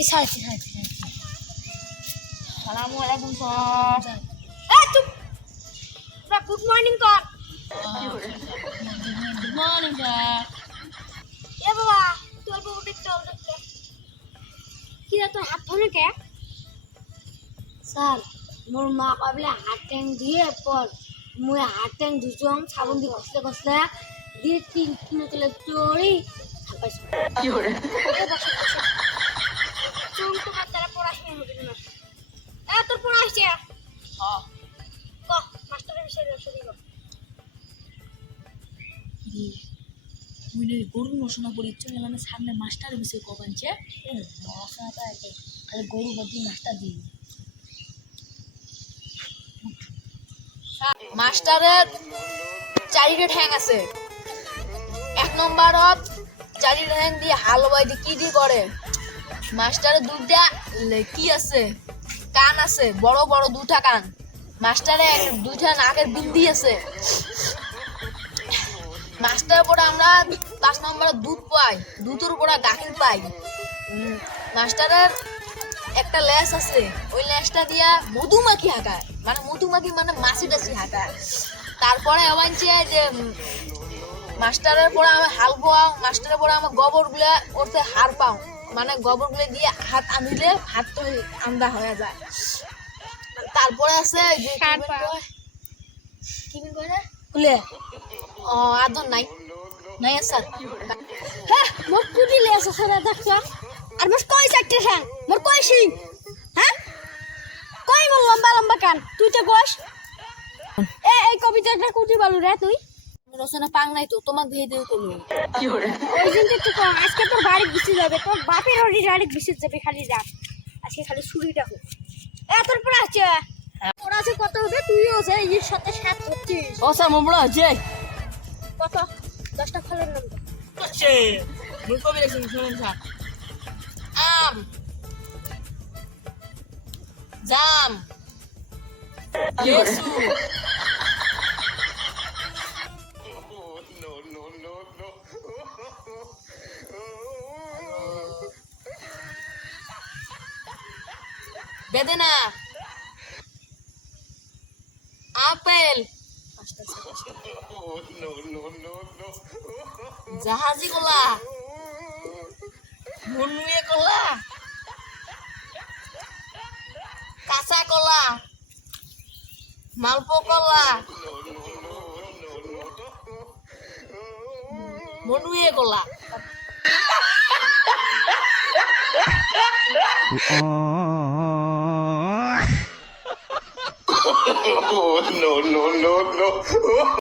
আসসালামুয়ালাইকুম sir. চুপ, good morning কর। Good morning sir. এ বাবা তোর বউ দেখতে কি রে তোর হাত ধরে কে? স্যার মোর মা পাবলে হাত ট্যাং দিয়ে পর মুই হাত ট্যাং ধুচং সাবুন দিয়ে ঘষলে ঘষলে দিয়ে তিন তুলে চড়ি হাঁপাইছ। কি করে? চুল তোমার দ্বারা পড়াশোনা হবে না। তোর পড়া আসছে হ্যাঁ। মাস্টারের বিষয়ে শুনি গো। মুই গরু নশনা পড়ি চলে মানে সামনে মাস্টারের বিষয়ে কবানছে নশনাটা একে খালি গরু বদি মাস্টার দিই মাস্টারের চারিটা ঠ্যাং আছে। এক নম্বরত চারিটা ঠ্যাং দিয়ে হাল বাই দিয়ে কি দিয়ে করে। মাস্টারের দুইটা কি আছে কান আছে, বড় বড় দুটা কান। মাস্টারের দুইটা নাকের বিন্দি আছে। মাস্টারের পরে আমরা 5 নম্বরে দুধ পাই, দুধের উপরে গাখীর পাই। মাস্টারের একটা ল্যাস আছে, ওই ল্যাসটা দিয়া মধুমাখি হাঁকায়, মানে মধুমাখি মানে মাছি টাছি হাঁকায়। তারপরে আবাইছে যে মাস্টারের পরে আমি হাল বোয়াও, মাস্টারের পরে আমার গোবর গুলা ওরতে হার পাও, মানে গোবর গুলো দিয়ে হাত আনিলে হাত তো আন্দা হয়ে যায়। তারপরে আছে যে কি কয় না বলে আদর নাই নাই স্যার। হ্যাঁ মোর কুটি লেস আছে রে দেখছ। আর মোর কই চারটে ঠ্যাং মোর কই সিং? হ্যাঁ কই মোর লম্বা লম্বা কান তুই তো কইস। এই কবিতাটা কুটি বলু রে তুই? রচনা পাং নাই তো তোমাক ভেয়ে দিয়ে করলো। কি করে? ওই দিন তো কম আজকে তোর বাড়ি গুছি যাবে, তোর বাপের ওরি বাড়ি গুছি যাবে খালি যা। আজকে খালি ছুরিটা হোক। তোর পড়া আছে পড়া আছে কত হবে? তুইও আছে এর সাথে সাত হচ্ছিস। ও স্যার মোমড়া আছে কত 10টা ফলের নাম তো। আছে মুই কবি লিখছি শুনুন স্যার। আম, জাম, লেসু, বেদেনা, আপেল, জাহাজি কলা, মুনুয়ে কলা, কাঁচা কলা, মালপো কলা, মনুয়ে কলা। Oh, no, no, no, no.